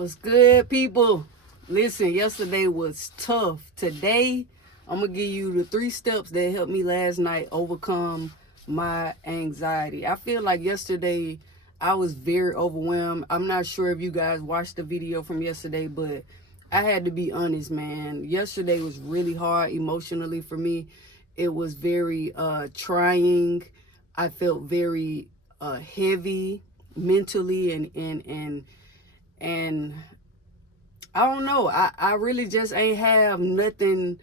What's good, people? Listen, yesterday was tough. Today, I'm going to give you the 3 steps that helped me last night overcome my anxiety. I feel like yesterday I was very overwhelmed. I'm not sure if you guys watched the video from yesterday, but I had to be honest, man. Yesterday was really hard emotionally for me. It was very trying. I felt very heavy mentally and I don't know. I really just ain't have nothing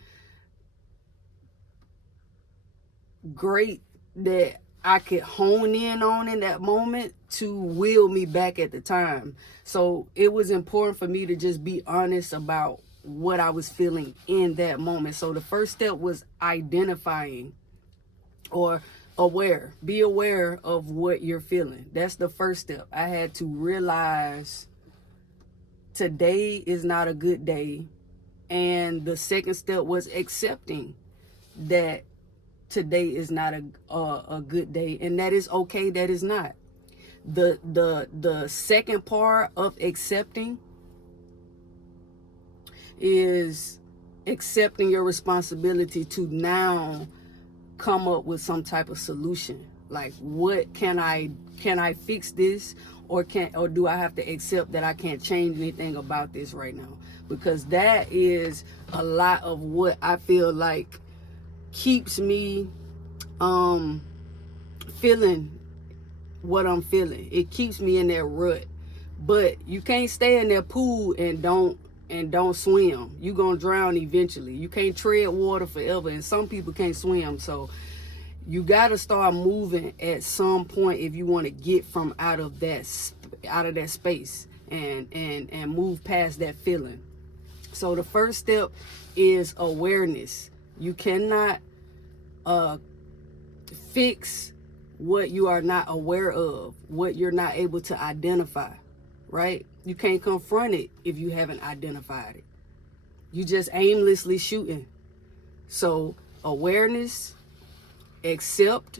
great that I could hone in on in that moment to will me back at the time. So it was important for me to just be honest about what I was feeling in that moment. So the first step was identifying or aware. Be aware of what you're feeling. That's the first step. I had to realize today is not a good day. And the second step was accepting that today is not a good day, and that is okay, that is not. The second part of accepting is accepting your responsibility to now come up with some type of solution. Like, what can I fix this, or do I have to accept that I can't change anything about this right now? Because that is a lot of what I feel like keeps me feeling what I'm feeling. It keeps me in that rut. But you can't stay in that pool and don't swim. You're gonna drown eventually. You can't tread water forever, and some people can't swim. So you got to start moving at some point if you want to get from out of that space and move past that feeling. So the first step is awareness. You cannot fix what you are not aware of, what you're not able to identify, right? You can't confront it if you haven't identified it. You just aimlessly shooting. So awareness, accept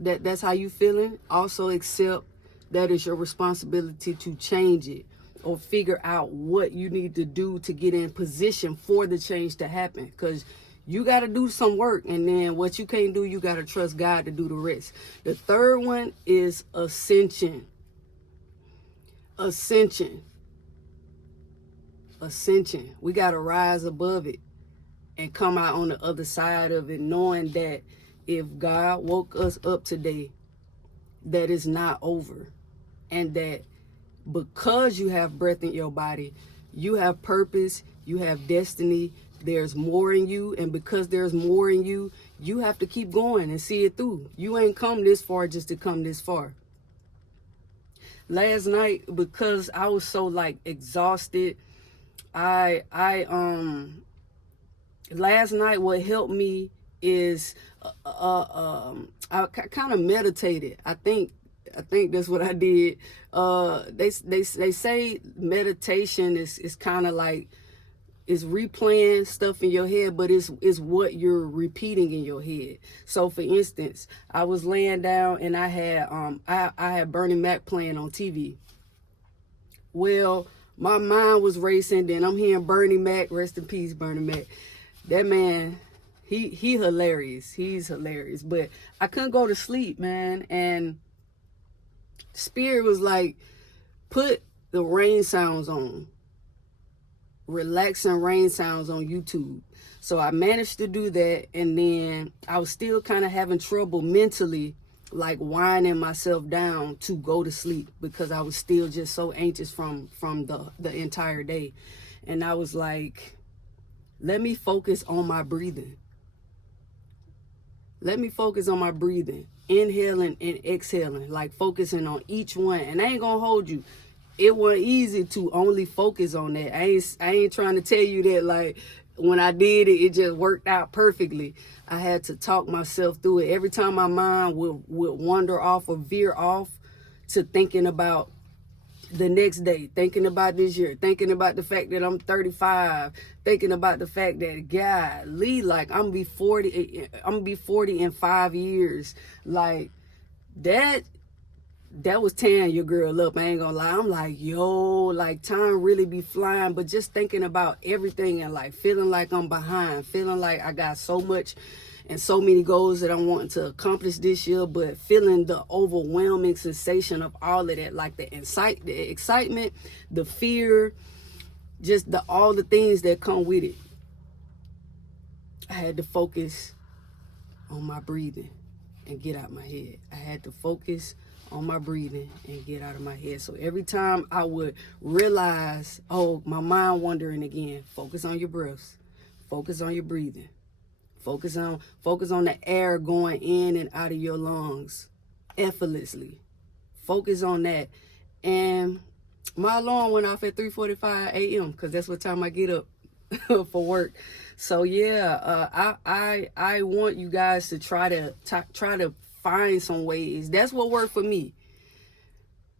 that that's how you feeling. Also accept that it's your responsibility to change it or figure out what you need to do to get in position for the change to happen. Because you got to do some work, and then what you can't do, you got to trust God to do the rest. The third one is ascension. Ascension. We got to rise above it and come out on the other side of it, knowing that if God woke us up today, that it's not over. And that because you have breath in your body, you have purpose, you have destiny, there's more in you. And because there's more in you, you have to keep going and see it through. You ain't come this far just to come this far. Last night, because I was so exhausted, last night what helped me is I kind of meditated. I think that's what I did. They say meditation is kind of like, it's replaying stuff in your head, but it's what you're repeating in your head. So for instance, I was laying down and I had Bernie Mac playing on TV. Well, my mind was racing, then I'm hearing Bernie Mac, rest in peace, Bernie Mac. That man, he hilarious. He's hilarious. But I couldn't go to sleep, man. And Spirit was like, put the rain sounds on. Relaxing rain sounds on YouTube. So I managed to do that, and then I was still kind of having trouble mentally, like winding myself down to go to sleep, because I was still just so anxious from the entire day. And I was like, let me focus on my breathing. Let me focus on my breathing, inhaling and exhaling, like focusing on each one. And I ain't gonna hold you, it wasn't easy to only focus on that. I ain't trying to tell you that like when I did it, it just worked out perfectly. I had to talk myself through it. Every time my mind would wander off or veer off to thinking about the next day, thinking about this year, thinking about the fact that I'm 35, thinking about the fact that, golly, like I'm gonna be 40 in 5 years. Like that that was tearing your girl up. I ain't gonna lie. I'm like, yo, like time really be flying, but just thinking about everything in life, feeling like I'm behind, feeling like I got so much and so many goals that I'm wanting to accomplish this year, but feeling the overwhelming sensation of all of that, like the excitement, the fear, just all the things that come with it. I had to focus on my breathing and get out my head. I had to focus on my breathing and get out of my head. So every time I would realize, oh, my mind wandering again, focus on your breaths, focus on your breathing, focus on the air going in and out of your lungs effortlessly. Focus on that. And my alarm went off at 3:45 a.m. because that's what time I get up for work. So yeah, I want you guys to try to find some ways. That's what worked for me.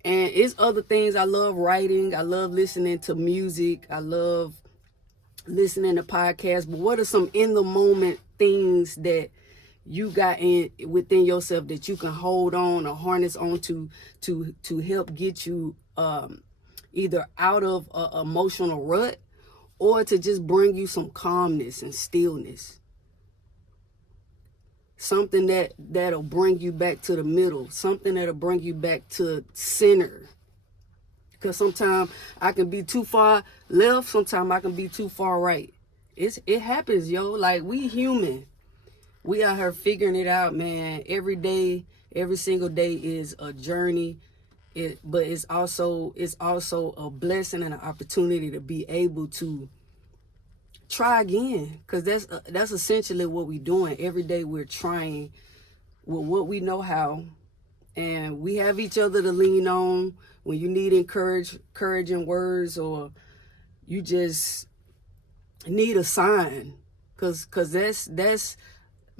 And it's other things. I love writing. I love listening to music. I love listening to podcasts. But what are some in the moment things that you got within yourself that you can hold on or harness on to help get you either out of an emotional rut or to just bring you some calmness and stillness? Something that'll bring you back to the middle, something that'll bring you back to center. Because sometimes I can be too far left, sometimes I can be too far right. It happens, yo. Like, we human. We out here figuring it out, man. Every day, every single day is a journey. But it's also a blessing and an opportunity to be able to try again, because that's essentially what we're doing. Every day we're trying with what we know how, and we have each other to lean on when you need encouraging words, or you just need a sign, because that's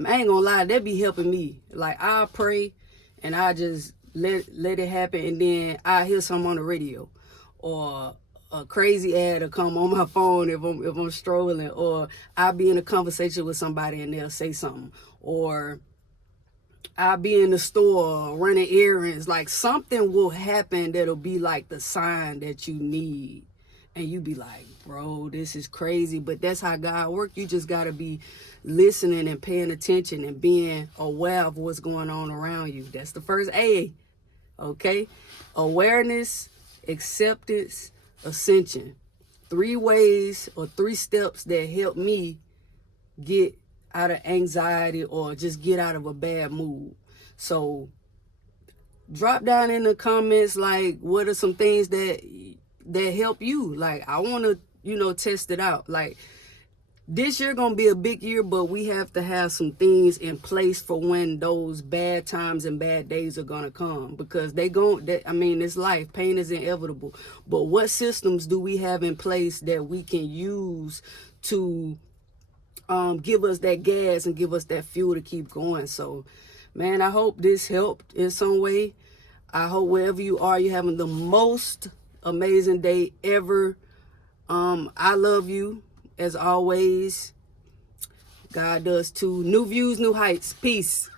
I ain't gonna lie, that be helping me. Like, I pray and I just let it happen, and then I hear something on the radio, or a crazy ad will come on my phone if I'm strolling, or I'll be in a conversation with somebody and they'll say something, or I'll be in the store running errands. Like, something will happen that'll be like the sign that you need, and you be like, bro, this is crazy. But that's how God works. You just gotta be listening and paying attention and being aware of what's going on around you. That's the first A. Okay? Awareness, acceptance, ascension. 3 ways or 3 steps that help me get out of anxiety or just get out of a bad mood. So drop down in the comments, like, what are some things that help you? Like, I want to test it out. Like, this year gonna be a big year, but we have to have some things in place for when those bad times and bad days are gonna come, because it's life. Pain is inevitable. But what systems do we have in place that we can use to give us that gas and give us that fuel to keep going? So, man, I hope this helped in some way. I hope wherever you are, you're having the most amazing day ever. I love you. As always, God does too. New views, new heights. Peace.